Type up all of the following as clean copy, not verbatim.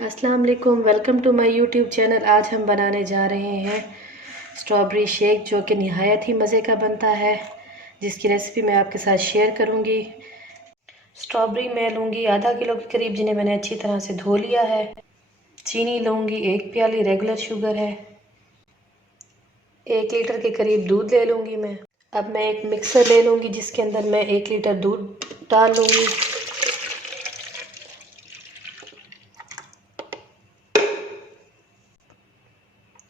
अस्सलाम वालेकुम, welcome to my YouTube channel. आज हम बनाने जा रहे हैं स्ट्रॉबेरी शेक, जो कि नहायत ही मज़े का बनता है, जिसकी रेसिपी मैं आपके साथ शेयर करूंगी। स्ट्रॉबेरी मैं लूँगी आधा किलो के करीब, जिन्हें मैंने अच्छी तरह से धो लिया है। चीनी लूँगी 1 प्याली, रेगुलर शुगर है। 1 लीटर के करीब दूध ले लूँगी मैं। अब मैं एक मिक्सर ले लूँगी, जिसके अंदर मैं 1 लीटर दूध डाल लूँगी।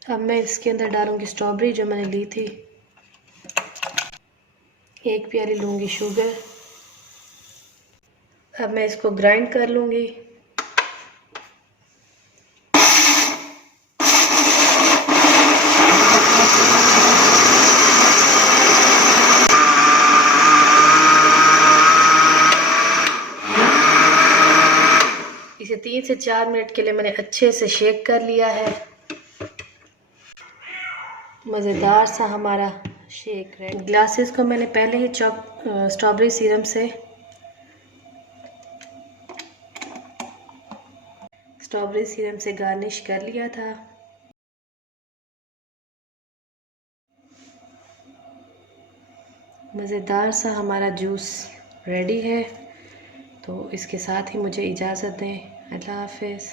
अब मैं इसके अंदर डालूँगी स्ट्रॉबेरी जो मैंने ली थी। 1 प्याली लूँगी शुगर। अब मैं इसको ग्राइंड कर लूँगी। इसे 3 से 4 मिनट के लिए मैंने अच्छे से शेक कर लिया है। मज़ेदार सा हमारा शेक रेडी। ग्लासेस को मैंने पहले ही स्ट्रॉबेरी सीरम से गार्निश कर लिया था। मज़ेदार सा हमारा जूस रेडी है। तो इसके साथ ही मुझे इजाज़त दें। अल्लाह हाफ़िज़।